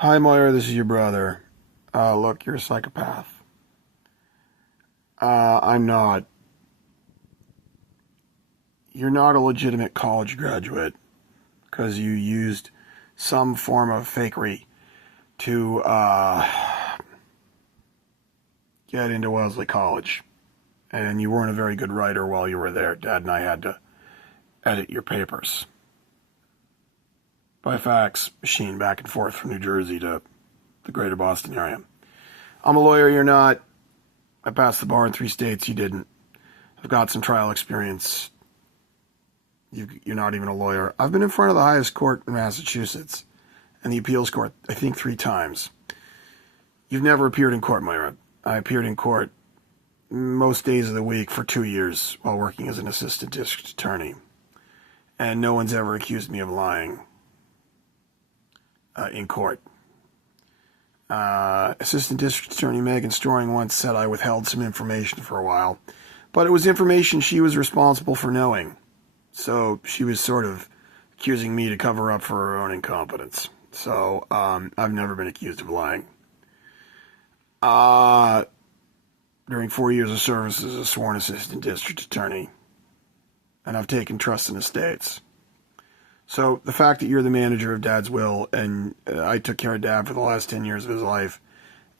Hi, Moira, this is your brother. Look, you're a psychopath. I'm not. You're not a legitimate college graduate because you used some form of fakery to get into Wellesley College. And you weren't a very good writer while you were there. Dad and I had to edit your papers by fax machine back and forth from New Jersey to the greater Boston area. I'm a lawyer, you're not. I passed the bar in 3 states, you didn't. I've got some trial experience. You're not even a lawyer. I've been in front of the highest court in Massachusetts and the appeals court, I think 3 times. You've never appeared in court, Moira. I appeared in court most days of the week for 2 years while working as an assistant district attorney. And no one's ever accused me of lying in court. Assistant District Attorney Megan Storing once said I withheld some information for a while, but it was information she was responsible for knowing. So she was sort of accusing me to cover up for her own incompetence. So I've never been accused of lying. During 4 years of service as a sworn Assistant District Attorney, and I've taken trust in estates. So the fact that you're the manager of Dad's will and I took care of Dad for the last 10 years of his life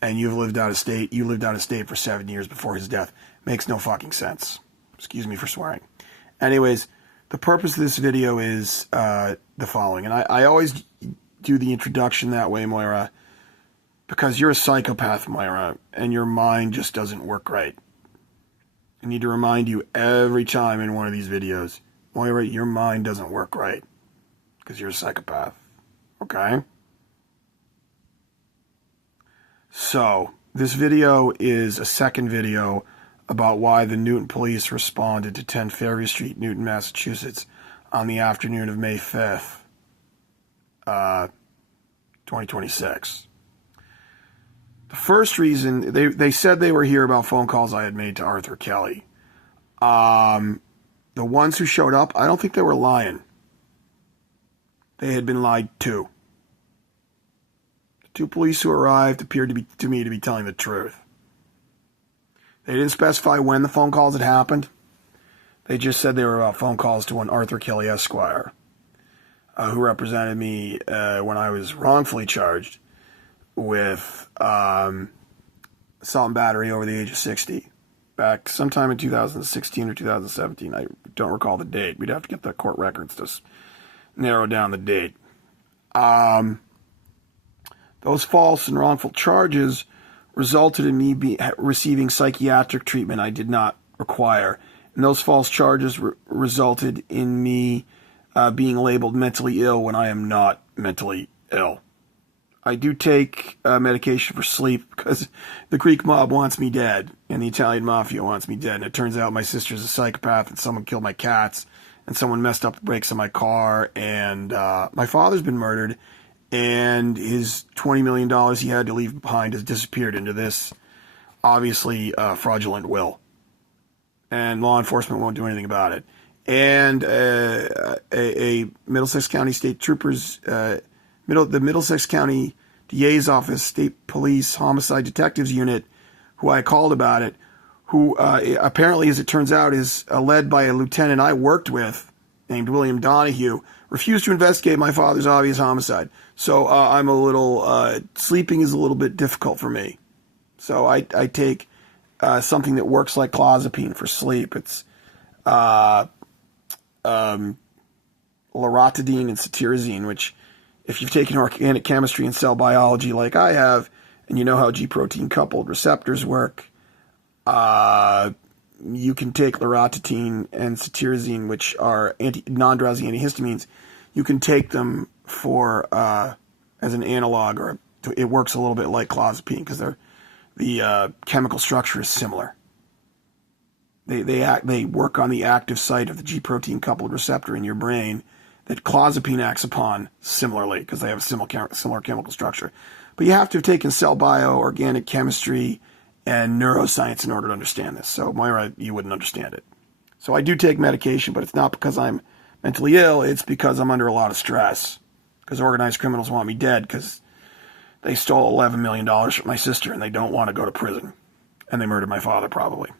and you lived out of state for 7 years before his death makes no fucking sense. Excuse me for swearing. Anyways, the purpose of this video is the following. And I always do the introduction that way, Moira, because you're a psychopath, Moira, and your mind just doesn't work right. I need to remind you every time in one of these videos, Moira, your mind doesn't work right. Because you're a psychopath. Okay? So, this video is a second video about why the Newton police responded to 10 Fairview Street, Newton, Massachusetts on the afternoon of May 5th, 2026. The first reason, they said they were here about phone calls I had made to Arthur Kelly. The ones who showed up, I don't think they were lying. They had been lied to. The 2 police who arrived appeared to me to be telling the truth. They didn't specify when the phone calls had happened. They just said they were about phone calls to one Arthur Kelly Esquire, who represented me when I was wrongfully charged with assault and battery over the age of 60. Back sometime in 2016 or 2017. I don't recall the date. We'd have to get the court records to narrow down the date. Those false and wrongful charges resulted in me receiving psychiatric treatment I did not require. And those false charges resulted in me being labeled mentally ill when I am not mentally ill. I do take medication for sleep because the Greek mob wants me dead and the Italian mafia wants me dead. And it turns out my sister's a psychopath and someone killed my cats. And someone messed up the brakes on my car, and my father's been murdered, and his $20 million he had to leave behind has disappeared into this, obviously, fraudulent will. And law enforcement won't do anything about it. And a Middlesex County State Troopers, the Middlesex County DA's office, State Police Homicide Detectives Unit, who I called about it, who apparently, as it turns out, is led by a lieutenant I worked with named William Donahue, refused to investigate my father's obvious homicide. So I'm a little, sleeping is a little bit difficult for me. So I take something that works like clozapine for sleep. It's loratadine and cetirizine, which if you've taken organic chemistry and cell biology like I have, and you know how G-protein coupled receptors work, you can take loratadine and cetirizine, which are non-drowsy antihistamines. You can take them for as an analog, or it works a little bit like clozapine because the chemical structure is similar. They work on the active site of the G-protein coupled receptor in your brain that clozapine acts upon similarly because they have a similar chemical structure. But you have to have taken cell bio, organic chemistry, and neuroscience in order to understand this. So, Moira, you wouldn't understand it. So I do take medication, but it's not because I'm mentally ill. It's because I'm under a lot of stress. Because organized criminals want me dead. Because they stole $11 million from my sister and they don't want to go to prison. And they murdered my father, probably.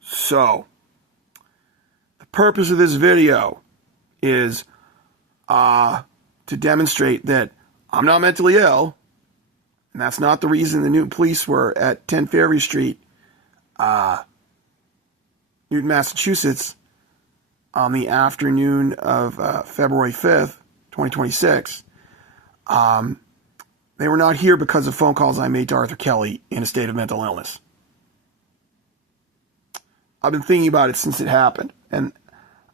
So, the purpose of this video is to demonstrate that I'm not mentally ill, and that's not the reason the Newton police were at 10 Fairview Street, Newton, Massachusetts, on the afternoon of February 5th, 2026. They were not here because of phone calls I made to Arthur Kelly in a state of mental illness. I've been thinking about it since it happened, and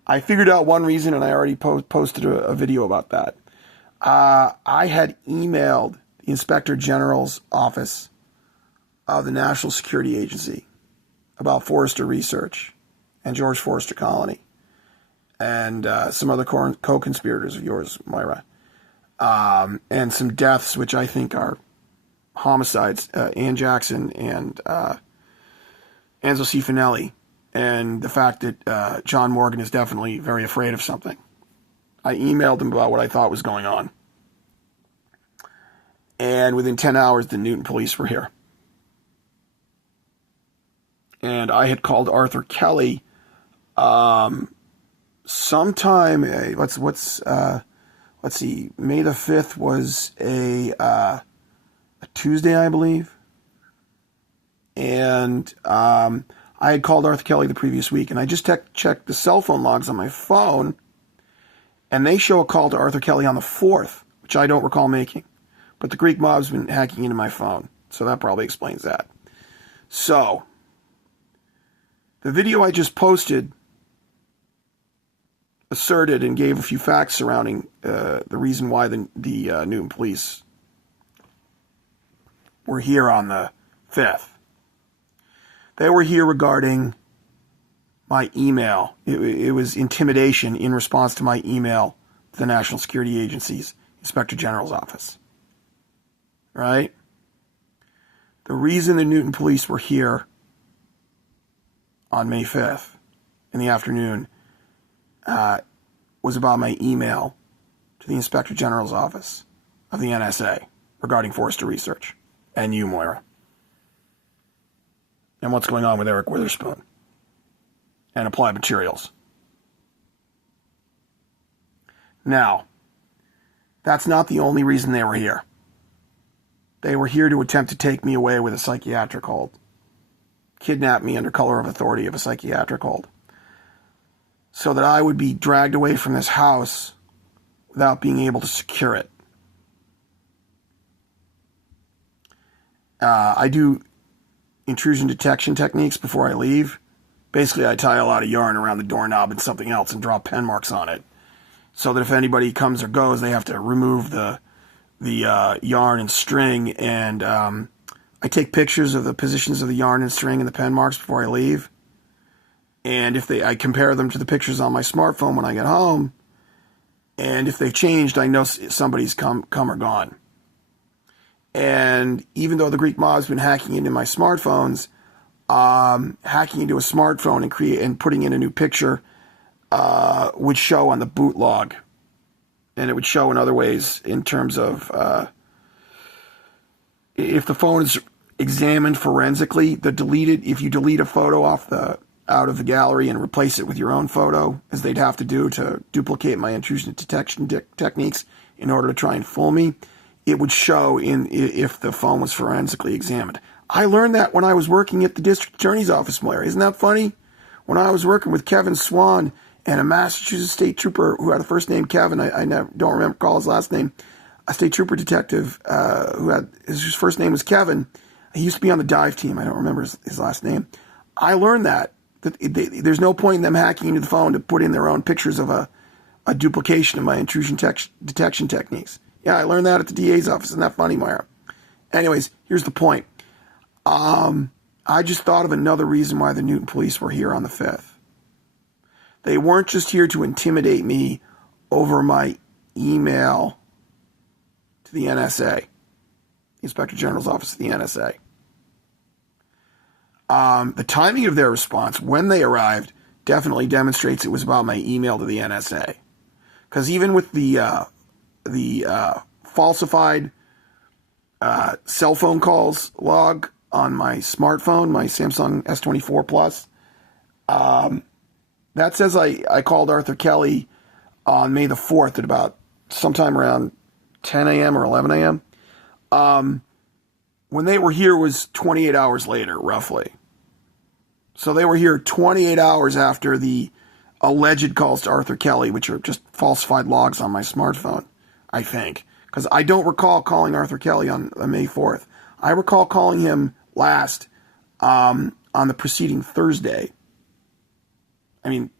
I figured out one reason, and I already posted a video about that. I had emailed the Inspector General's office of the National Security Agency about Forrester Research and George Forrester Colony and some other co-conspirators of yours, Moira, and some deaths which I think are homicides, Ann Jackson and Enzo C. Finelli, and the fact that John Morgan is definitely very afraid of something. I emailed him about what I thought was going on. And within 10 hours, the Newton police were here. And I had called Arthur Kelly sometime, let's see, May the 5th was a Tuesday, I believe. And I had called Arthur Kelly the previous week, and I just checked the cell phone logs on my phone, and they show a call to Arthur Kelly on the 4th, which I don't recall making. But the Greek mob's been hacking into my phone, so that probably explains that. So, the video I just posted asserted and gave a few facts surrounding the reason why the Newton police were here on the 5th. They were here regarding my email. It was intimidation in response to my email to the National Security Agency's Inspector General's office. Right? The reason the Newton police were here on May 5th in the afternoon was about my email to the Inspector General's office of the NSA regarding Forrester Research and you, Moira, and what's going on with Eric Witherspoon and Applied Materials. Now, that's not the only reason they were here. They were here to attempt to take me away with a psychiatric hold, kidnap me under color of authority of a psychiatric hold, so that I would be dragged away from this house without being able to secure it. I do intrusion detection techniques before I leave. Basically, I tie a lot of yarn around the doorknob and something else and draw pen marks on it, so that if anybody comes or goes, they have to remove the yarn and string, and I take pictures of the positions of the yarn and string and the pen marks before I leave. And if I compare them to the pictures on my smartphone when I get home, and if they've changed, I know somebody's come or gone. And even though the Greek mob's been hacking into my smartphones, hacking into a smartphone and putting in a new picture would show on the boot log. And it would show in other ways in terms of if the phone is examined forensically, if you delete a photo out of the gallery and replace it with your own photo, as they'd have to do to duplicate my intrusion detection techniques in order to try and fool me, it would show if the phone was forensically examined. I learned that when I was working at the district attorney's office, Moira. Isn't that funny? When I was working with Kevin Swan and a Massachusetts state trooper who had a first name Kevin, I don't recall his last name, a state trooper detective whose first name was Kevin. He used to be on the dive team. I don't remember his last name. I learned that there's no point in them hacking into the phone to put in their own pictures of a duplication of my intrusion detection techniques. Yeah, I learned that at the DA's office. Isn't that funny, Moira? Anyways, here's the point. I just thought of another reason why the Newton police were here on the 5th. They weren't just here to intimidate me over my email to the NSA, Inspector General's office of the NSA. The timing of their response, when they arrived, definitely demonstrates it was about my email to the NSA. Because even with the falsified cell phone calls log on my smartphone, my Samsung S24 Plus. That says I called Arthur Kelly on May the 4th at about sometime around 10 a.m. or 11 a.m. When they were here was 28 hours later, roughly. So they were here 28 hours after the alleged calls to Arthur Kelly, which are just falsified logs on my smartphone, I think. Because I don't recall calling Arthur Kelly on May 4th. I recall calling him last on the preceding Thursday. I mean,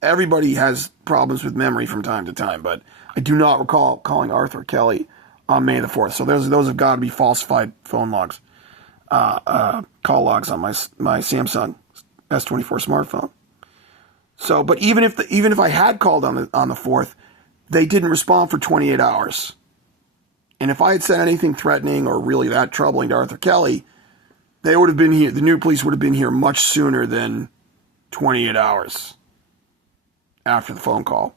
everybody has problems with memory from time to time, but I do not recall calling Arthur Kelly on May the 4th. So those have got to be falsified phone logs, call logs on my Samsung S24 smartphone. So, but even if I had called on the 4th, they didn't respond for 28 hours. And if I had said anything threatening or really that troubling to Arthur Kelly, they would have been here. The new police would have been here much sooner than 28 hours after the phone call.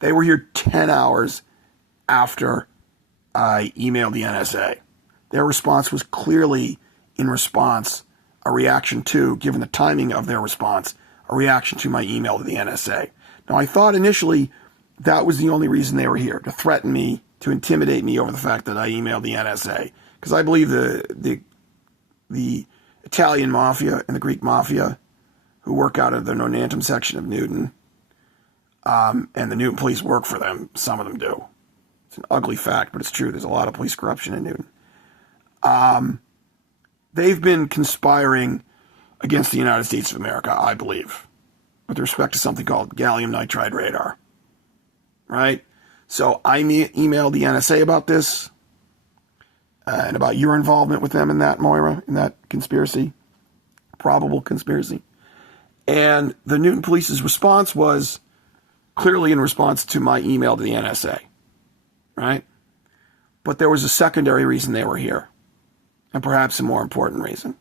They were here 10 hours after I emailed the NSA. Their response was clearly in response, a reaction to, given the timing of their response, a reaction to my email to the NSA. Now, I thought initially that was the only reason they were here, to threaten me, to intimidate me over the fact that I emailed the NSA. Because I believe the Italian mafia and the Greek mafia, who work out of the Nonantum section of Newton, and the Newton police work for them. Some of them do. It's an ugly fact, but it's true. There's a lot of police corruption in Newton. They've been conspiring against the United States of America, I believe, with respect to something called gallium nitride radar. Right? So I emailed the NSA about this and about your involvement with them in that, Moira, in that conspiracy, probable conspiracy. And the Newton police's response was clearly in response to my email to the NSA, right? But there was a secondary reason they were here, and perhaps a more important reason.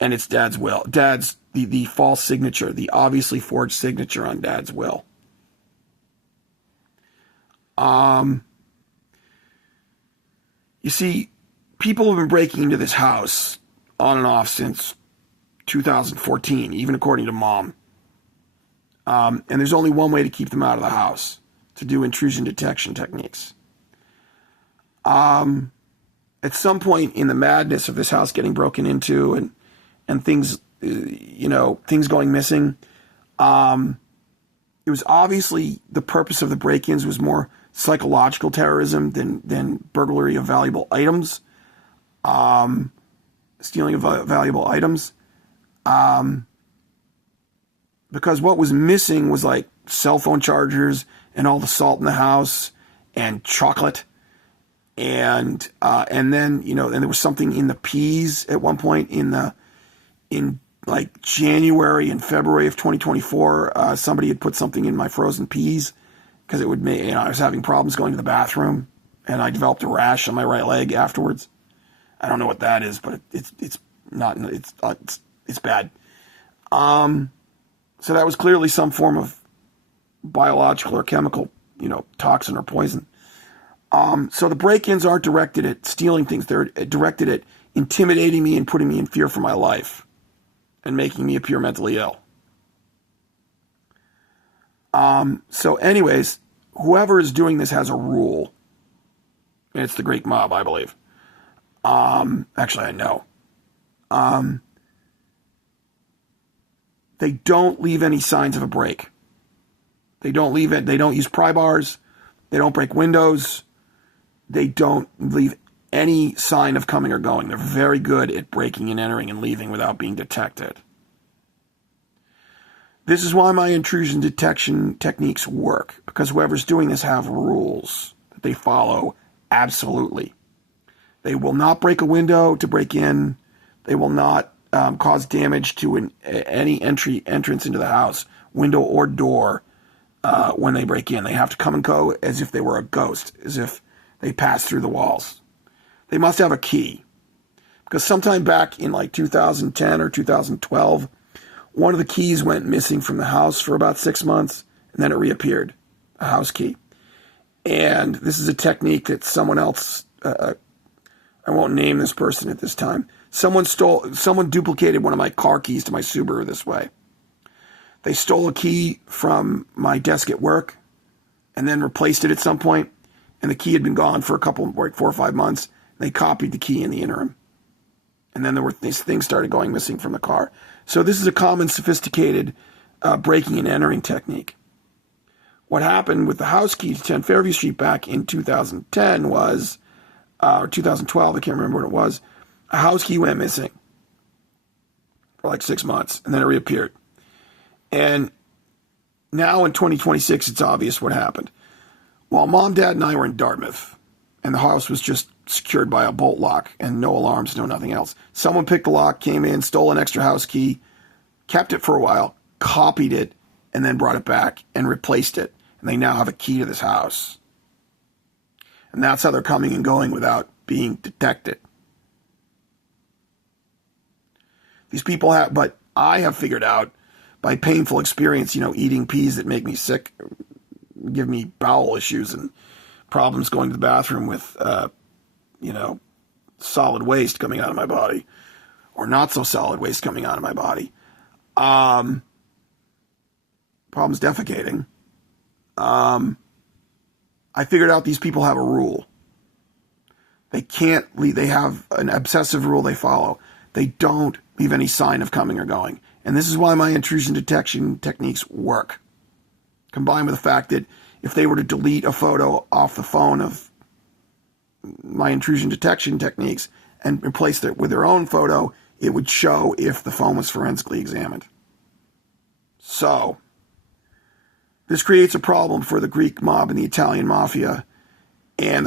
And it's Dad's will. The false signature, the obviously forged signature on Dad's will. You see, people have been breaking into this house on and off since 2014, even according to Mom. And there's only one way to keep them out of the house, to do intrusion detection techniques. At some point in the madness of this house getting broken into and things, things going missing, it was obviously the purpose of the break-ins was more psychological terrorism than burglary of valuable items, stealing of valuable items. Because what was missing was like cell phone chargers and all the salt in the house and chocolate. And then, and there was something in the peas at one point in like January and February of 2024. Somebody had put something in my frozen peas because it would make, I was having problems going to the bathroom and I developed a rash on my right leg afterwards. I don't know what that is, but it's bad. So that was clearly some form of biological or chemical, toxin or poison. So the break-ins aren't directed at stealing things. They're directed at intimidating me and putting me in fear for my life and making me appear mentally ill. So anyways, whoever is doing this has a rule. And it's the Greek mob, I believe. Actually, I know. They don't leave any signs of a break. They don't use pry bars. They don't break windows. They don't leave any sign of coming or going. They're very good at breaking and entering and leaving without being detected. This is why my intrusion detection techniques work, because whoever's doing this have rules that they follow absolutely. They will not break a window to break in. They will not cause damage to any entrance into the house, window or door, when they break in. They have to come and go as if they were a ghost, as if they passed through the walls. They must have a key. Because sometime back in like 2010 or 2012, one of the keys went missing from the house for about 6 months, and then it reappeared, a house key. And this is a technique that someone else I won't name this person at this time. Someone duplicated one of my car keys to my Subaru this way. They stole a key from my desk at work and then replaced it at some point, and the key had been gone for 4 or 5 months. They copied the key in the interim. And then these things started going missing from the car. So this is a common, sophisticated breaking and entering technique. What happened with the house key to 10 Fairview Street back in 2010 was, or 2012, I can't remember what it was, a house key went missing for like 6 months, and then it reappeared. And now in 2026, it's obvious what happened. While Mom, Dad, and I were in Dartmouth, and the house was just secured by a bolt lock and no alarms, no nothing else, someone picked the lock, came in, stole an extra house key, kept it for a while, copied it, and then brought it back and replaced it. And they now have a key to this house. And that's how they're coming and going without being detected. These people have, but I have figured out by painful experience, eating peas that make me sick, give me bowel issues and problems going to the bathroom with, solid waste coming out of my body, or not so solid waste coming out of my body. Problems defecating. I figured out these people have a rule. They can't leave. They have an obsessive rule they follow. They don't leave any sign of coming or going. And this is why my intrusion detection techniques work. Combined with the fact that if they were to delete a photo off the phone of my intrusion detection techniques and replace it with their own photo, it would show if the phone was forensically examined. So, this creates a problem for the Greek mob and the Italian mafia and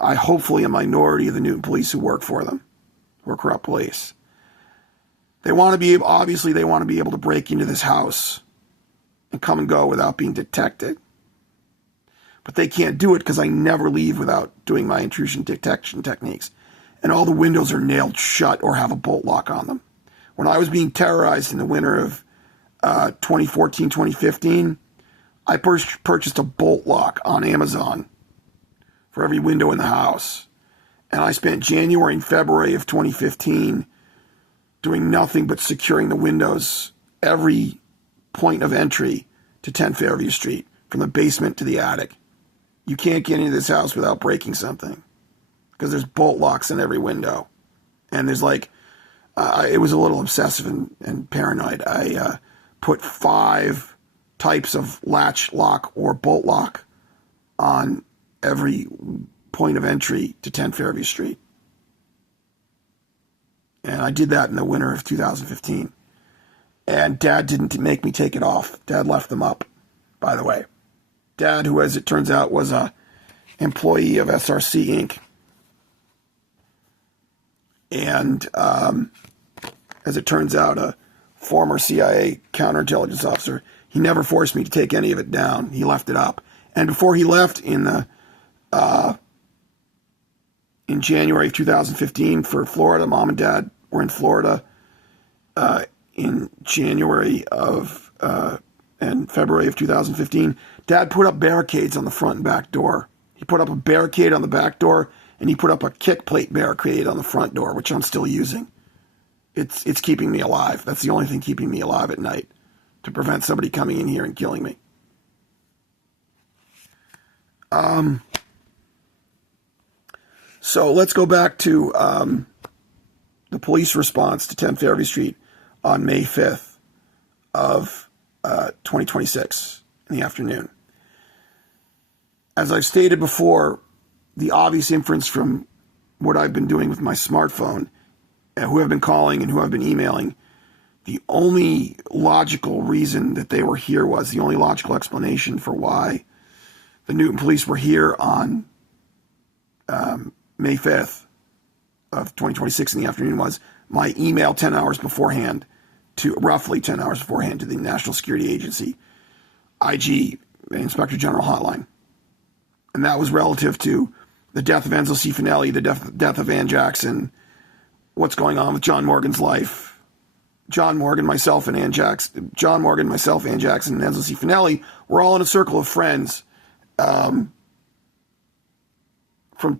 I hopefully a minority of the Newton police who work for them, who are corrupt police. They want to be able to break into this house and come and go without being detected. But they can't do it because I never leave without doing my intrusion detection techniques. And all the windows are nailed shut or have a bolt lock on them. When I was being terrorized in the winter of 2014, 2015, I purchased a bolt lock on Amazon for every window in the house. And I spent January and February of 2015 doing nothing but securing the windows, every point of entry to 10 Fairview Street, from the basement to the attic. You can't get into this house without breaking something because there's bolt locks in every window. And there's it was a little obsessive and paranoid. I put 5 types of latch lock or bolt lock on every point of entry to 10 Fairview Street. And I did that in the winter of 2015. And Dad didn't make me take it off. Dad left them up, by the way. Dad, who, as it turns out, was a employee of SRC Inc. And, as it turns out, a former CIA counterintelligence officer. He never forced me to take any of it down. He left it up. And before he left in January of 2015 for Florida, Mom and Dad were in Florida in January of and February of 2015. Dad put up barricades on the front and back door. He put up a barricade on the back door, and he put up a kick plate barricade on the front door, which I'm still using. It's keeping me alive. That's the only thing keeping me alive at night, to prevent somebody coming in here and killing me. So let's go back to the police response to 10 Fairview Street on May 5th of 2026 in the afternoon. As I've stated before, the obvious inference from what I've been doing with my smartphone, who I've been calling and who I've been emailing, the only logical reason that they were here was, the only logical explanation for why the Newton police were here on May 5th of 2026 in the afternoon was my email 10 hours beforehand, roughly 10 hours beforehand, to the National Security Agency, IG, Inspector General Hotline. And that was relative to the death of Enzo C. Finelli, the death of Ann Jackson, what's going on with John Morgan's life. John Morgan, myself, Ann Jackson, and Enzo C. Finelli were all in a circle of friends from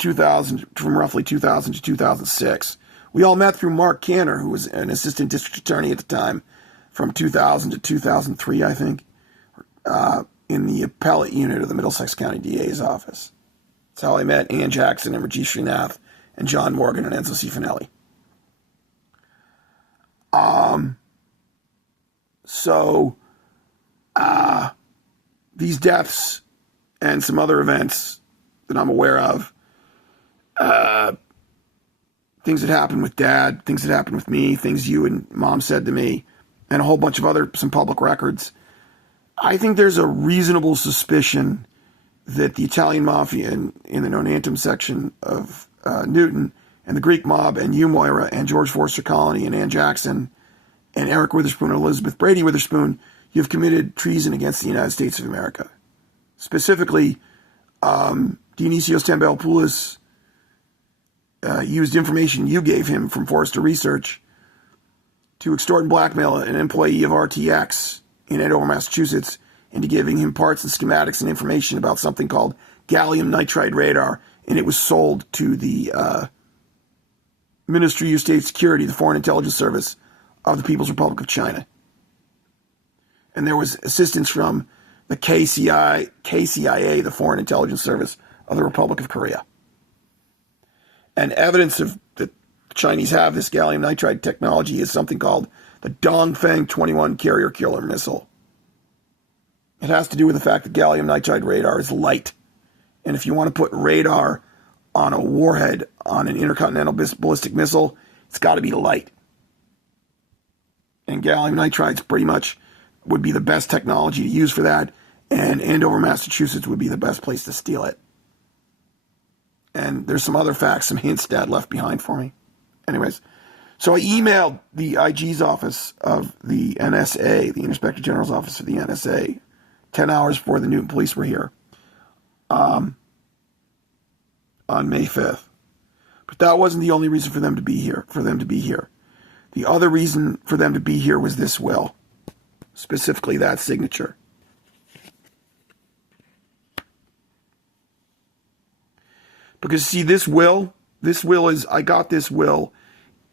roughly 2000 to 2006. We all met through Mark Canner, who was an assistant district attorney at the time, from 2000 to 2003, I think, in the appellate unit of the Middlesex County DA's office. That's how I met Ann Jackson and Rajesh Srinath and John Morgan and Enzo Cifanelli. So these deaths and some other events that I'm aware of, things that happened with Dad, things that happened with me, things you and Mom said to me, and a whole bunch of some public records. I think there's a reasonable suspicion that the Italian mafia in the Nonantum section of Newton and the Greek mob and you, Moira, and George Forster Colony and Ann Jackson and Eric Witherspoon and Elizabeth Brady Witherspoon, you've committed treason against the United States of America. Specifically, Dionysios Tambalopoulos used information you gave him from Forrester Research to extort and blackmail an employee of RTX in Andover, Massachusetts, into giving him parts and schematics and information about something called gallium nitride radar, and it was sold to the Ministry of State Security, the Foreign Intelligence Service of the People's Republic of China. And there was assistance from the KCIA, the Foreign Intelligence Service of the Republic of Korea. And evidence of that the Chinese have this gallium nitride technology is something called the Dongfeng 21 carrier killer missile. It has to do with the fact that gallium nitride radar is light. And if you want to put radar on a warhead on an intercontinental ballistic missile, it's got to be light. And gallium nitride pretty much would be the best technology to use for that. And Andover, Massachusetts would be the best place to steal it. And there's some other facts, some hints Dad left behind for me. Anyways, so I emailed the IG's office of the NSA, the Inspector General's office of the NSA, 10 hours before the Newton police were here on May 5th. But that wasn't the only reason for them to be here. The other reason for them to be here was this will, specifically that signature. Because, see, this will is, I got this will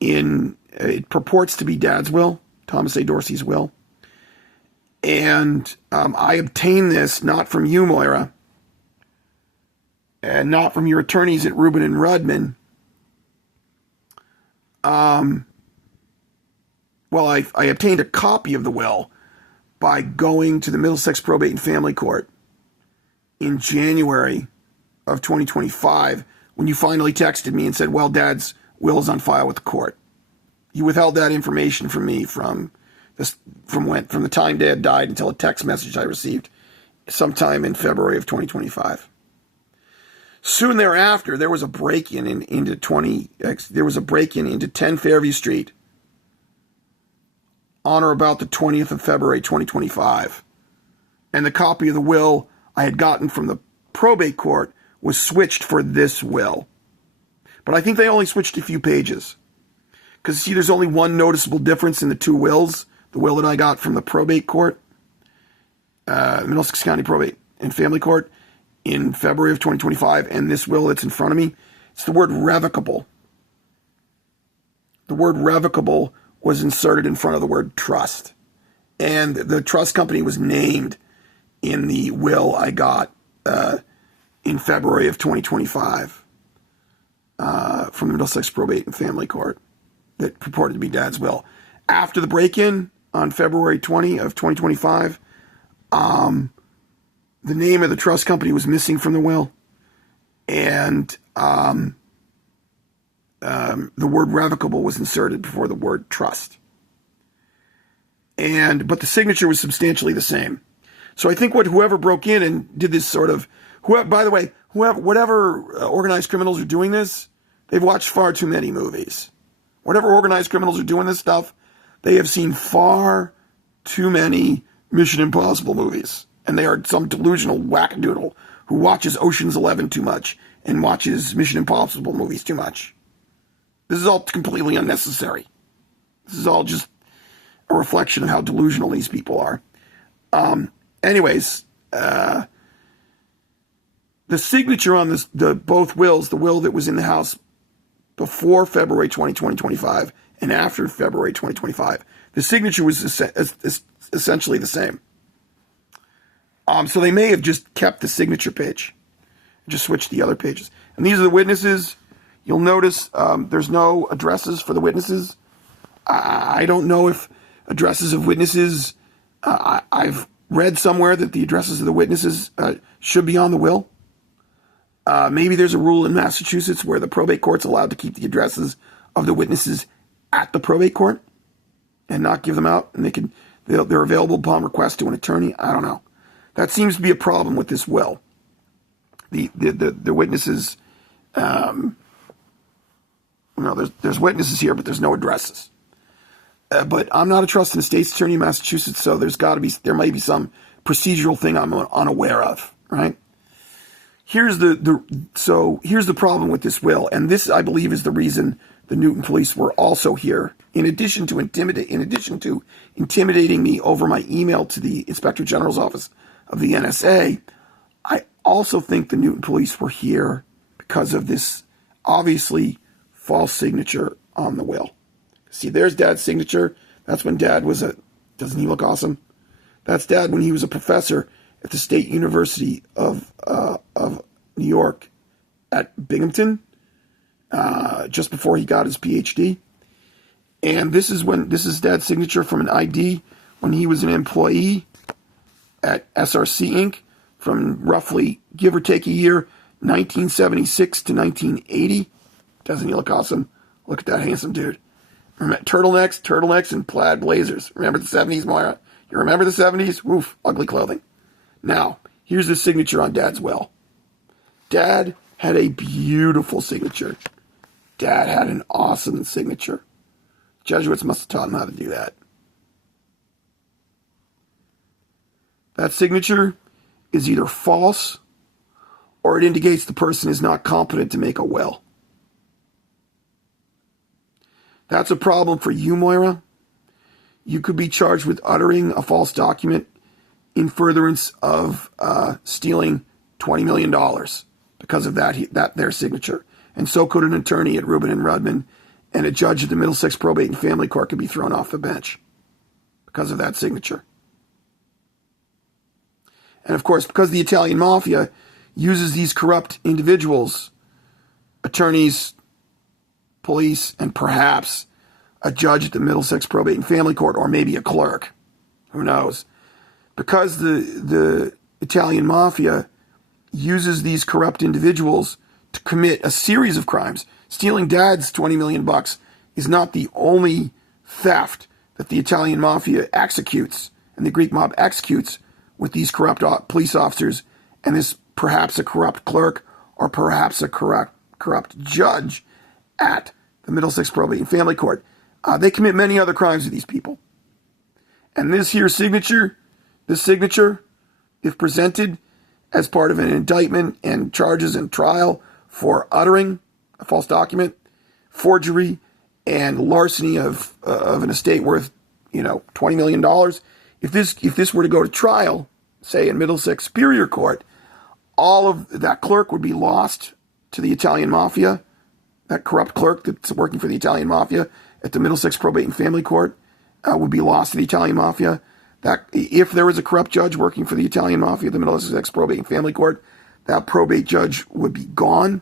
it purports to be Dad's will, Thomas A. Dorsey's will. And I obtained this not from you, Moira, and not from your attorneys at Rubin and Rudman. Well, I obtained a copy of the will by going to the Middlesex Probate and Family Court in January of 2025, when you finally texted me and said, well, Dad's will is on file with the court. You withheld that information from me from the time Dad died until a text message I received sometime in February of 2025. Soon thereafter, there was a break-in into 10 Fairview Street on or about the 20th of February 2025. And the copy of the will I had gotten from the probate court was switched for this will. But I think they only switched a few pages. Because, see, there's only one noticeable difference in the two wills. The will that I got from the probate court, Middlesex County Probate and Family Court, in February of 2025, and this will that's in front of me, it's the word revocable. The word revocable was inserted in front of the word trust. And the trust company was named in the will I got in February of 2025 from the Middlesex Probate and Family Court that purported to be Dad's will. After the break-in on February 20 of 2025, the name of the trust company was missing from the will, and the word revocable was inserted before the word trust. But the signature was substantially the same. So I think whoever broke in and did this sort of, whatever organized criminals are doing this, they've watched far too many movies. Whatever organized criminals are doing this stuff, they have seen far too many Mission Impossible movies. And they are some delusional wackadoodle who watches Ocean's 11 too much and watches Mission Impossible movies too much. This is all completely unnecessary. This is all just a reflection of how delusional these people are. Anyways, The signature on both wills, the will that was in the House before February 2025 and after February 2025, the signature was essentially the same. So they may have just kept the signature page, just switched the other pages. And these are the witnesses. You'll notice there's no addresses for the witnesses. I don't know if addresses of witnesses, I've read somewhere that the addresses of the witnesses should be on the will. Maybe there's a rule in Massachusetts where the probate court's allowed to keep the addresses of the witnesses at the probate court and not give them out, and they're available upon request to an attorney. I don't know. That seems to be a problem with this will. The witnesses, there's witnesses here, but there's no addresses. But I'm not a trusted state's attorney in Massachusetts, so there might be some procedural thing I'm unaware of, right? Here's the problem with this will, and this, I believe, is the reason the Newton police were also here. In addition to intimidating me over my email to the Inspector General's office of the NSA, I also think the Newton police were here because of this obviously false signature on the will. See, there's Dad's signature. That's when Dad doesn't he look awesome? That's Dad when he was a professor at the State University of New York at Binghamton, just before he got his PhD. And this is Dad's signature from an ID when he was an employee at SRC Inc. from roughly, give or take a year, 1976 to 1980. Doesn't he look awesome? Look at that handsome dude. Turtlenecks, and plaid blazers. Remember the 70s, Moira? You remember the 70s? Woof, ugly clothing. Now, here's the signature on Dad's will. Dad had a beautiful signature. Dad had an awesome signature. Jesuits must have taught him how to do that. That signature is either false or it indicates the person is not competent to make a will. That's a problem for you, Moira. You could be charged with uttering a false document in furtherance of stealing $20 million because of their signature. And so could an attorney at Rubin and Rudman, and a judge at the Middlesex Probate and Family Court could be thrown off the bench because of that signature. And of course, because the Italian mafia uses these corrupt individuals, attorneys, police, and perhaps a judge at the Middlesex Probate and Family Court, or maybe a clerk, who knows? Because the Italian mafia uses these corrupt individuals to commit a series of crimes. Stealing Dad's $20 million is not the only theft that the Italian mafia executes and the Greek mob executes with these corrupt police officers and this perhaps a corrupt clerk or perhaps a corrupt judge at the Middlesex Probate and Family Court. They commit many other crimes with these people. And this signature, if presented as part of an indictment and charges and trial for uttering a false document, forgery, and larceny of an estate worth, $20 million, if this were to go to trial, say in Middlesex Superior Court, all of that clerk would be lost to the Italian mafia. That corrupt clerk that's working for the Italian mafia at the Middlesex Probate and Family Court would be lost to the Italian mafia. That if there was a corrupt judge working for the Italian mafia at the Middlesex Probate and Family Court, that probate judge would be gone.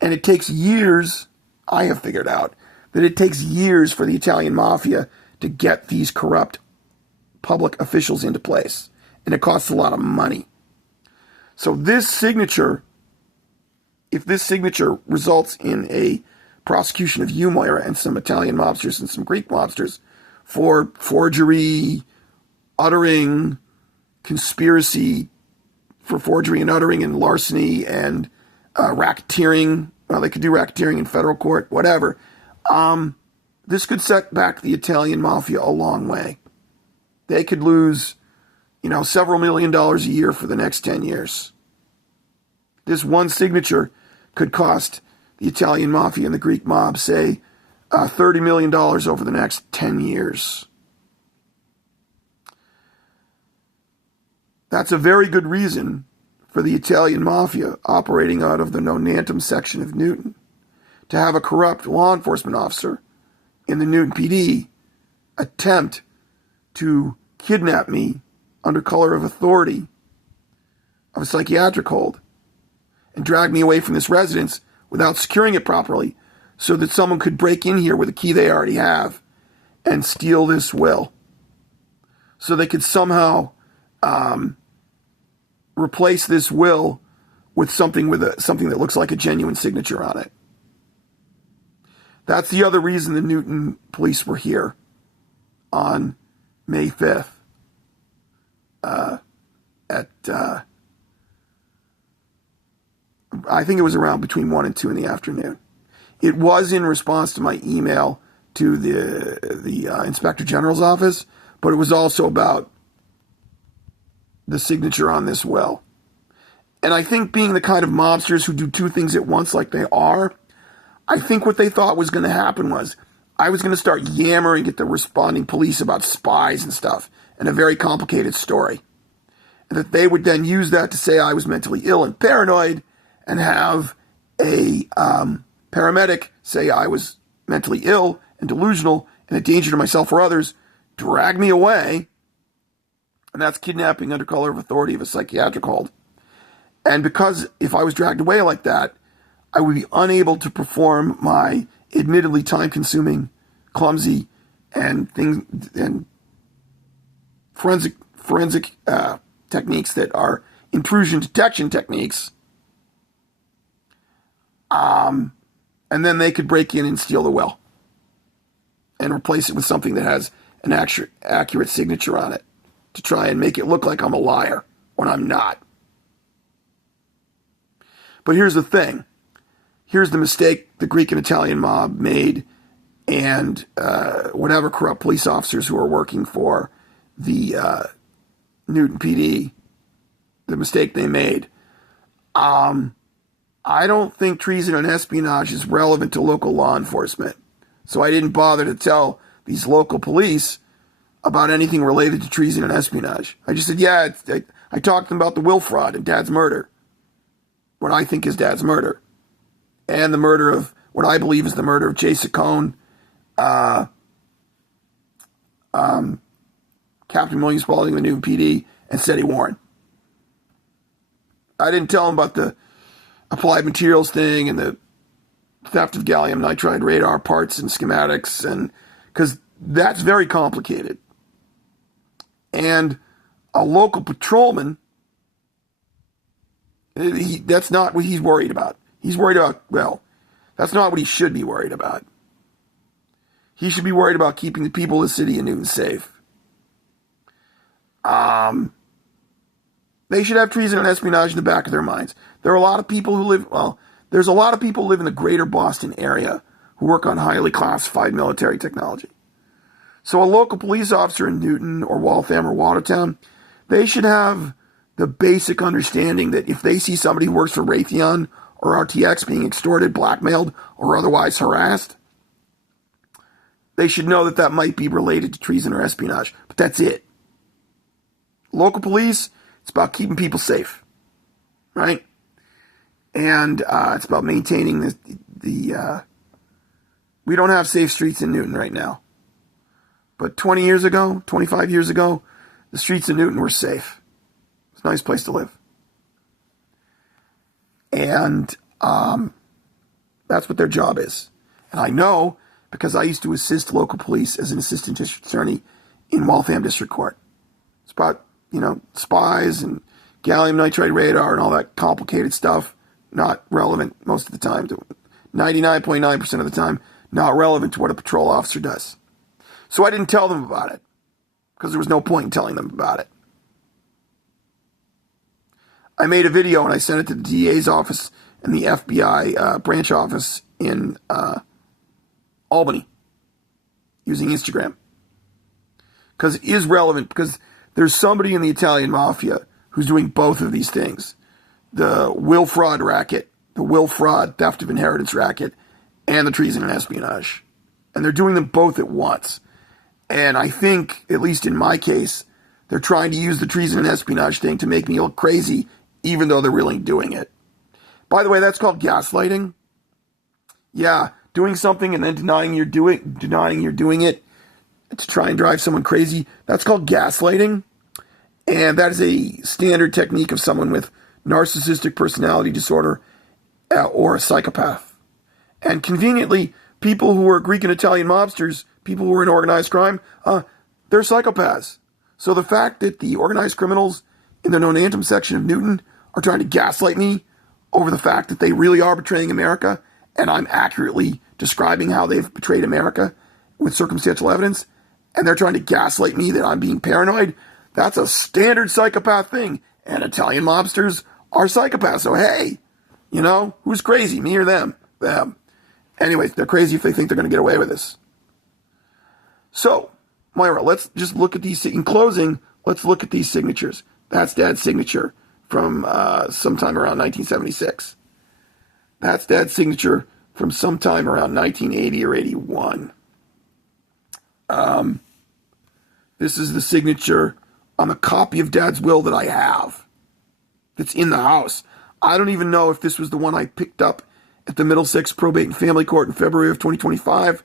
And it takes years, I have figured out, that it takes years for the Italian mafia to get these corrupt public officials into place. And it costs a lot of money. So this signature, if this signature results in a prosecution of you, Moira, and some Italian mobsters and some Greek mobsters for forgery, uttering, conspiracy for forgery and uttering and larceny and racketeering, well, they could do racketeering in federal court, whatever. This could set back the Italian mafia a long way. They could lose, several $1 million a year for the next 10 years. This one signature could cost the Italian mafia and the Greek mob, say, $30 million over the next 10 years. That's a very good reason for the Italian mafia operating out of the Nonantum section of Newton to have a corrupt law enforcement officer in the Newton PD attempt to kidnap me under color of authority of a psychiatric hold and drag me away from this residence without securing it properly so that someone could break in here with a key they already have and steal this will. So they could somehow replace this will with something that looks like a genuine signature on it. That's the other reason the Newton police were here on May 5th I think it was around between 1 and 2 in the afternoon. It was in response to my email to the Inspector General's office, but it was also about the signature on this will. And I think being the kind of mobsters who do two things at once like they are, I think what they thought was going to happen was I was going to start yammering at the responding police about spies and stuff and a very complicated story. And that they would then use that to say I was mentally ill and paranoid and have a paramedic say I was mentally ill and delusional and a danger to myself or others, drag me away, and that's kidnapping under color of authority of a psychiatric hold. And because if I was dragged away like that, I would be unable to perform my admittedly time-consuming, clumsy, and forensic techniques that are intrusion detection techniques. And then they could break in and steal the will and replace it with something that has an accurate signature on it to try and make it look like I'm a liar when I'm not. But here's the thing. Here's the mistake the Greek and Italian mob made, and whatever corrupt police officers who are working for the Newton PD, the mistake they made. I don't think treason and espionage is relevant to local law enforcement. So I didn't bother to tell these local police about anything related to treason and espionage. I just said, yeah, I talked to them about the will fraud and Dad's murder. What I think is Dad's murder. And the murder of, what I believe is the murder of Jay Saccone, Captain William Spaulding of the Newton PD, and Seti Warren. I didn't tell them about the applied materials thing and the theft of gallium nitride radar parts and schematics, and because that's very complicated. And a local patrolman, that's not what he's worried about. He's worried about, well, that's not what he should be worried about. He should be worried about keeping the people of the city of Newton safe. They should have treason and espionage in the back of their minds. There are a lot of people who live, there's a lot of people who live in the greater Boston area who work on highly classified military technology. So a local police officer in Newton or Waltham or Watertown, they should have the basic understanding that if they see somebody who works for Raytheon or RTX being extorted, blackmailed, or otherwise harassed, they should know that that might be related to treason or espionage. But that's it. Local police, it's about keeping people safe, right? And it's about maintaining the we don't have safe streets in Newton right now. But 20 years ago, 25 years ago, the streets of Newton were safe. It's a nice place to live. And that's what their job is. And I know because I used to assist local police as an assistant district attorney in Waltham District Court. It's about, spies and gallium nitride radar and all that complicated stuff. Not relevant most of the time. 99.9% of the time, not relevant to what a patrol officer does. So I didn't tell them about it because there was no point in telling them about it. I made a video and I sent it to the DA's office and the FBI branch office in Albany using Instagram. Because it is relevant, because there's somebody in the Italian mafia who's doing both of these things. The will fraud racket, the will fraud theft of inheritance racket, and the treason and espionage. And they're doing them both at once. And I think, at least in my case, they're trying to use the treason and espionage thing to make me look crazy even though they're really doing it. By the way, that's called gaslighting. Yeah, doing something and then denying you're doing it to try and drive someone crazy. That's called gaslighting. And that is a standard technique of someone with narcissistic personality disorder or a psychopath. And conveniently, people who are Greek and Italian mobsters, people who are in organized crime, they're psychopaths. So the fact that the organized criminals in the non-anthem section of Newton are trying to gaslight me over the fact that they really are betraying America, and I'm accurately describing how they've betrayed America with circumstantial evidence, and they're trying to gaslight me that I'm being paranoid, that's a standard psychopath thing. And Italian mobsters are psychopaths. So hey, who's crazy, me or them? Them. Anyways, they're crazy if they think they're going to get away with this. So, Moira, let's just look at these. In closing, let's look at these signatures. That's Dad's signature from sometime around 1976. That's Dad's signature from sometime around 1980 or 81. This is the signature on the copy of Dad's will that I have. That's in the house. I don't even know if this was the one I picked up at the Middlesex Probate and Family Court in February of 2025,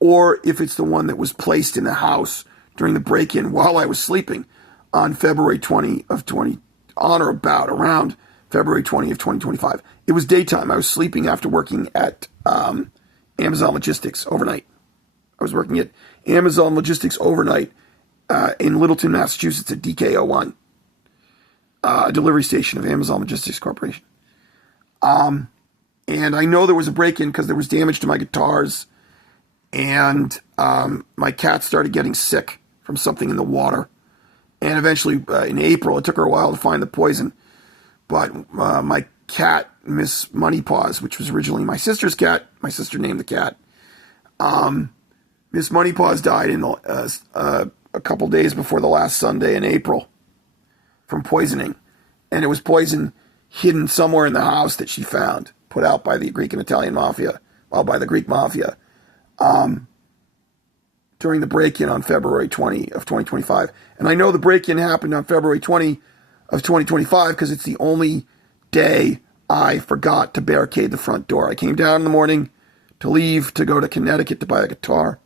or if it's the one that was placed in the house during the break-in while I was sleeping on February 20 of 20, on or about around February 20 of 2025. It was daytime. I was sleeping after working at Amazon Logistics overnight. I was working at Amazon Logistics overnight in Littleton, Massachusetts at DK01, a delivery station of Amazon Logistics Corporation. And I know there was a break-in because there was damage to my guitars, and my cat started getting sick from something in the water. And eventually, in April, it took her a while to find the poison. But my cat, Miss Moneypaws, which was originally my sister's cat, my sister named the cat, Miss Moneypaws died in a couple days before the last Sunday in April from poisoning. And it was poison hidden somewhere in the house that she found, put out by the Greek and Italian mafia, by the Greek mafia, during the break-in on February 20 of 2025. And I know the break-in happened on February 20 of 2025 because it's the only day I forgot to barricade the front door. I came down in the morning to leave to go to Connecticut to buy a guitar,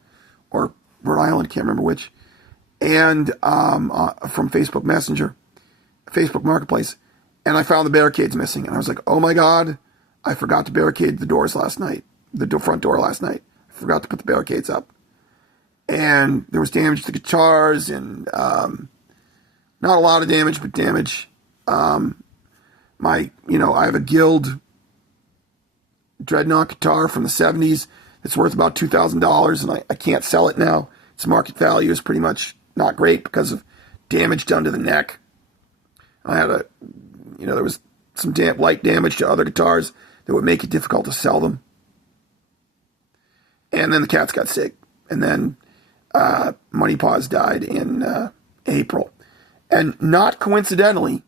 or Rhode Island, can't remember which, and from Facebook Messenger, Facebook Marketplace, and I found the barricades missing. And I was like, oh my God, I forgot to barricade the doors last night, the front door last night. I forgot to put the barricades up. And there was damage to the guitars, and not a lot of damage, but damage. I have a Guild Dreadnought guitar from the 70s. It's worth about $2,000, and I can't sell it now. Its market value is pretty much not great because of damage done to the neck. I had there was some light damage to other guitars that would make it difficult to sell them. And then the cats got sick. And then Moneypaws died in April. And not coincidentally,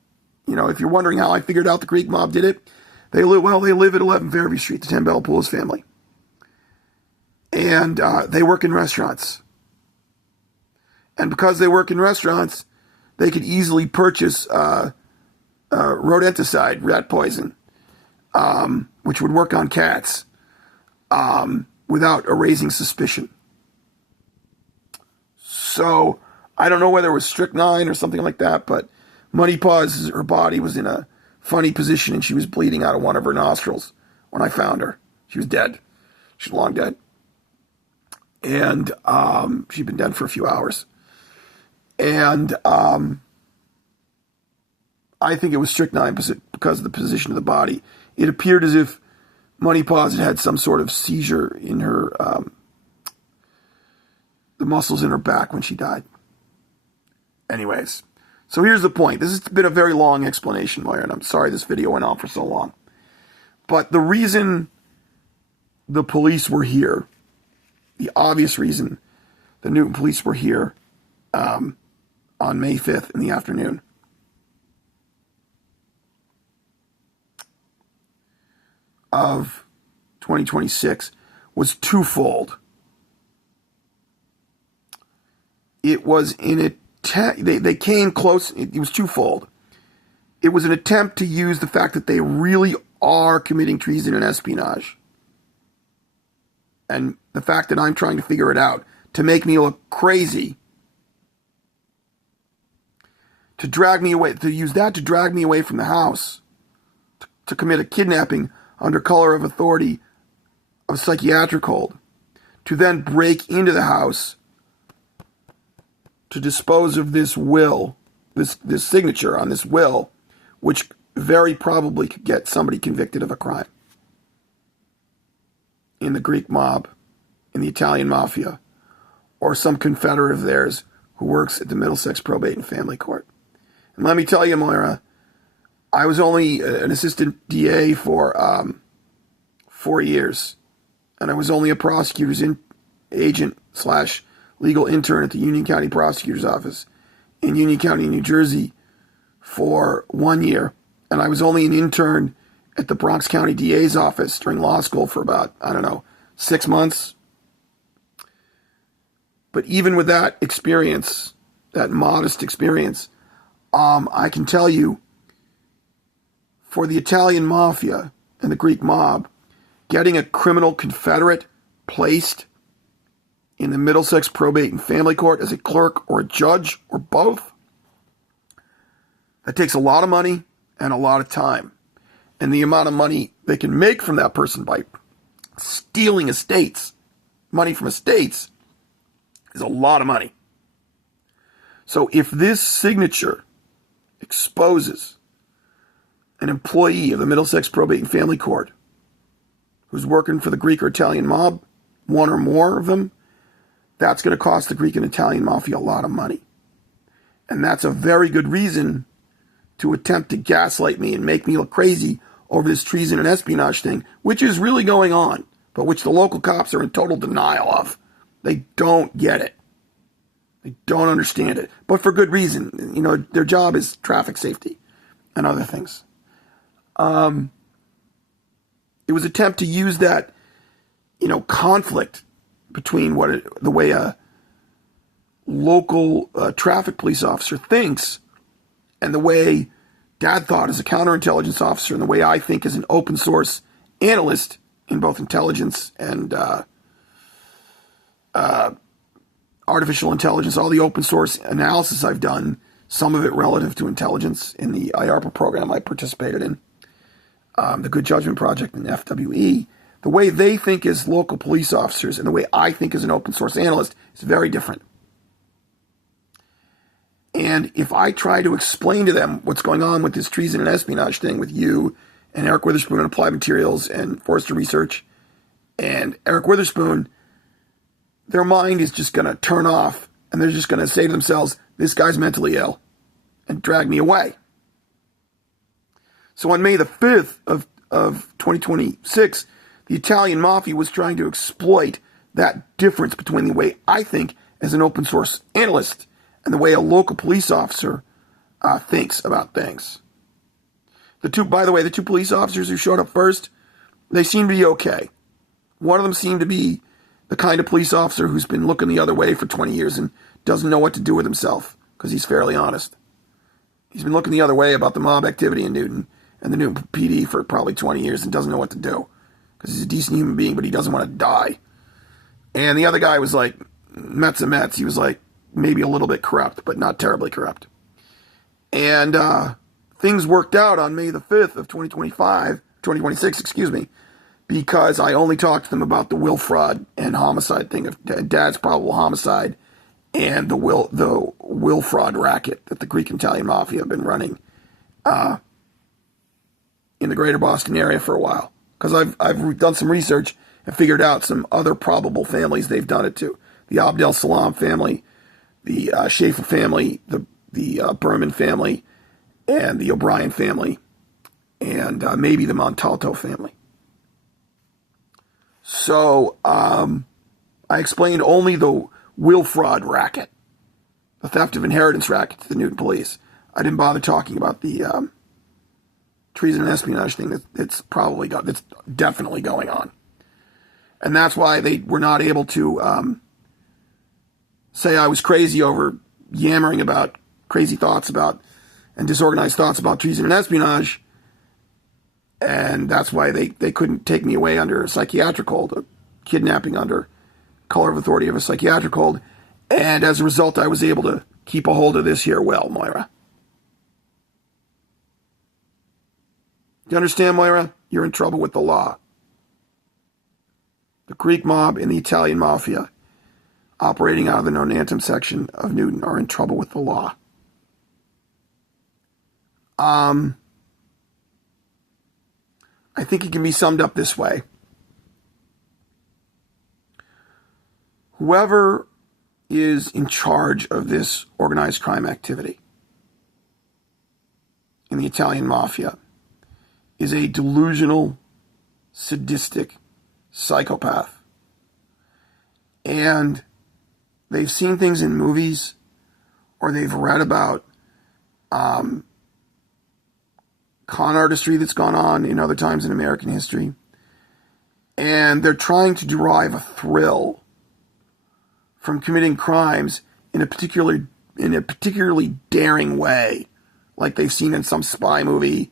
if you're wondering how I figured out the Greek mob did it, they live at 11 Fairview Street, the Tambell-Poulos family. And they work in restaurants. And because they work in restaurants, they could easily purchase rodenticide, rat poison, which would work on cats without erasing suspicion. So I don't know whether it was strychnine or something like that, but Moneypaws, her body was in a funny position and she was bleeding out of one of her nostrils when I found her. She was dead. She's long dead. And she'd been dead for a few hours. And I think it was strychnine because of the position of the body. It appeared as if Moneypaws had some sort of seizure in her, the muscles in her back when she died. Anyways, so here's the point. This has been a very long explanation, Moira, and I'm sorry this video went on for so long. But the reason the police were here, the obvious reason the Newton police were here on May 5th in the afternoon, of 2026 was twofold. It was they came close. It was twofold. It was an attempt to use the fact that they really are committing treason and espionage, and the fact that I'm trying to figure it out, to make me look crazy, to drag me away, to use that to drag me away from the house, to commit a kidnapping under color of authority of a psychiatric hold, to then break into the house to dispose of this will, this signature on this will, which very probably could get somebody convicted of a crime in the Greek mob, in the Italian mafia, or some confederate of theirs who works at the Middlesex Probate and Family Court. And let me tell you, Moira, I was only an assistant DA for 4 years, and I was only a prosecutor's agent / legal intern at the Union County Prosecutor's Office in Union County, New Jersey for 1 year. And I was only an intern at the Bronx County DA's office during law school for about, 6 months. But even with that experience, that modest experience, I can tell you, for the Italian mafia and the Greek mob, getting a criminal confederate placed in the Middlesex Probate and Family Court as a clerk or a judge or both, that takes a lot of money and a lot of time. And the amount of money they can make from that person by stealing estates, money from estates, is a lot of money. So if this signature exposes an employee of the Middlesex Probate and Family Court who's working for the Greek or Italian mob, one or more of them, that's going to cost the Greek and Italian mafia a lot of money. And that's a very good reason to attempt to gaslight me and make me look crazy over this treason and espionage thing, which is really going on, but which the local cops are in total denial of. They don't get it. They don't understand it. But for good reason. You know, their job is traffic safety and other things. It was an attempt to use that, conflict between the way a local traffic police officer thinks and the way Dad thought as a counterintelligence officer and the way I think as an open source analyst in both intelligence and artificial intelligence, all the open source analysis I've done, some of it relative to intelligence in the IARPA program I participated in, the Good Judgment Project and FWE, the way they think as local police officers and the way I think as an open source analyst is very different. And if I try to explain to them what's going on with this treason and espionage thing with you and Eric Witherspoon and Applied Materials and Forrester Research and Eric Witherspoon, their mind is just going to turn off and they're just going to say to themselves, this guy's mentally ill, and drag me away. So on May the 5th of 2026, the Italian mafia was trying to exploit that difference between the way I think as an open source analyst and the way a local police officer thinks about things. By the way, the two police officers who showed up first, they seem to be okay. One of them seemed to be the kind of police officer who's been looking the other way for 20 years and doesn't know what to do with himself because he's fairly honest. He's been looking the other way about the mob activity in Newton and the Newton PD for probably 20 years and doesn't know what to do because he's a decent human being, but he doesn't want to die. And the other guy was like, Metz and Metz, he was like maybe a little bit corrupt, but not terribly corrupt. And things worked out on May the 5th of 2026, because I only talked to them about the will fraud and homicide thing of Dad's probable homicide and the will fraud racket that the Greek and Italian mafia have been running in the greater Boston area for a while. Because I've done some research and figured out some other probable families they've done it to. The Abdel Salam family, the Schaefer family, the Berman family, and the O'Brien family, and maybe the Montalto family. So I explained only the will fraud racket, the theft of inheritance racket to the Newton police. I didn't bother talking about the treason and espionage thing that's definitely going on. And that's why they were not able to say I was crazy over yammering about crazy thoughts about and disorganized thoughts about treason and espionage. And that's why they couldn't take me away under a psychiatric hold, a kidnapping under color of authority of a psychiatric hold. And as a result, I was able to keep a hold of this here well, Moira. You understand, Moira? You're in trouble with the law. The Greek mob and the Italian mafia operating out of the Nonantum section of Newton are in trouble with the law. I think it can be summed up this way. Whoever is in charge of this organized crime activity in the Italian mafia is a delusional, sadistic psychopath. And they've seen things in movies or they've read about con artistry that's gone on in other times in American history. And they're trying to derive a thrill from committing crimes in a particularly daring way, like they've seen in some spy movie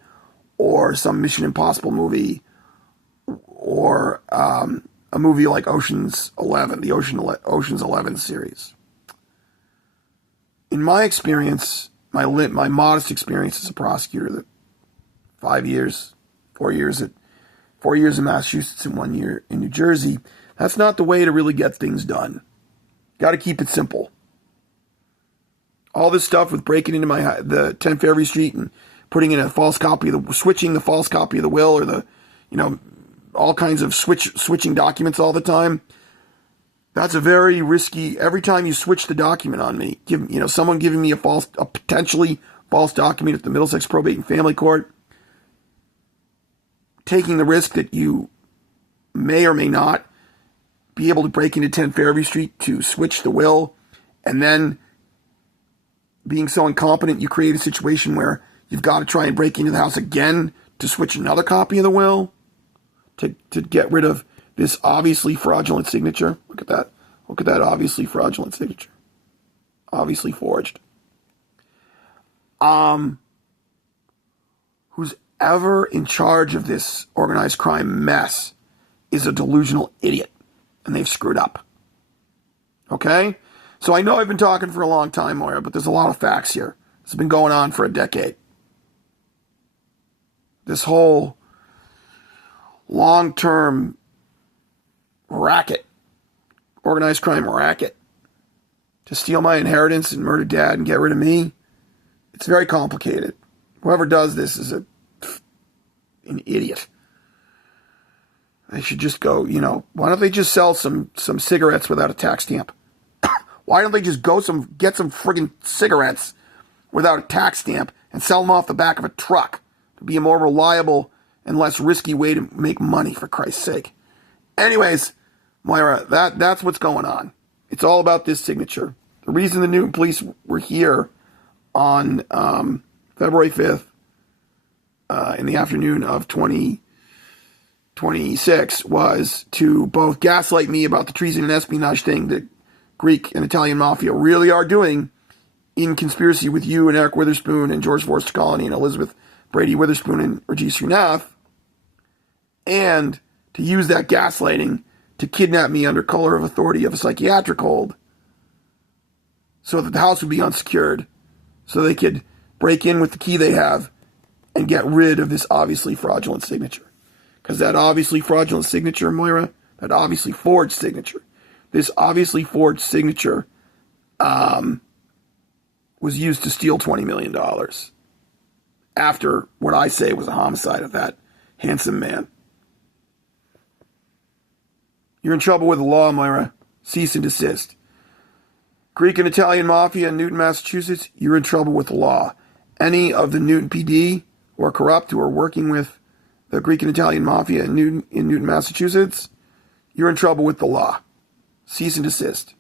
or some Mission Impossible movie or a movie like Ocean's 11, the Ocean's 11 series. In my experience, my modest experience as a prosecutor, that 4 years in Massachusetts and 1 year in New Jersey, that's not the way to really get things done. Got to keep it simple. All this stuff with breaking into the 10 Fairview Street and putting in a false copy of switching the false copy of the will, or all kinds of switching documents all the time. That's a very risky. Every time you switch the document on me, someone giving me a potentially false document at the Middlesex Probate and Family Court, taking the risk that you may or may not be able to break into 10 Fairview Street to switch the will, and then being so incompetent you create a situation where you've got to try and break into the house again to switch another copy of the will to get rid of this obviously fraudulent signature. Look at that. Look at that obviously fraudulent signature. Obviously forged. Who's ever in charge of this organized crime mess is a delusional idiot, and they've screwed up. Okay? So I know I've been talking for a long time, Moira, but there's a lot of facts here. It's been going on for a decade. This whole long-term racket, organized crime racket, to steal my inheritance and murder Dad and get rid of me, it's very complicated. Whoever does this is an idiot. They should just go, why don't they just sell some cigarettes without a tax stamp? Why don't they just get some friggin' cigarettes without a tax stamp and sell them off the back of a truck to be a more reliable and less risky way to make money, for Christ's sake? Anyways, Moira, that's what's going on. It's all about this signature. The reason the Newton police were here on February 5th in the afternoon of 2026 was to both gaslight me about the treason and espionage thing that Greek and Italian mafia really are doing in conspiracy with you and Eric Witherspoon and George Forster Colony and Elizabeth Brady Witherspoon and Rajesh Srinath, and to use that gaslighting to kidnap me under color of authority of a psychiatric hold so that the house would be unsecured, so they could break in with the key they have and get rid of this obviously fraudulent signature. Because that obviously fraudulent signature, Moira, that obviously forged signature, this obviously forged signature was used to steal $20 million after what I say was a homicide of that handsome man. You're in trouble with the law, Moira. Cease and desist. Greek and Italian mafia in Newton, Massachusetts, you're in trouble with the law. Any of the Newton PD who are corrupt, who are working with the Greek and Italian mafia in Newton, Massachusetts, you're in trouble with the law. Cease and desist.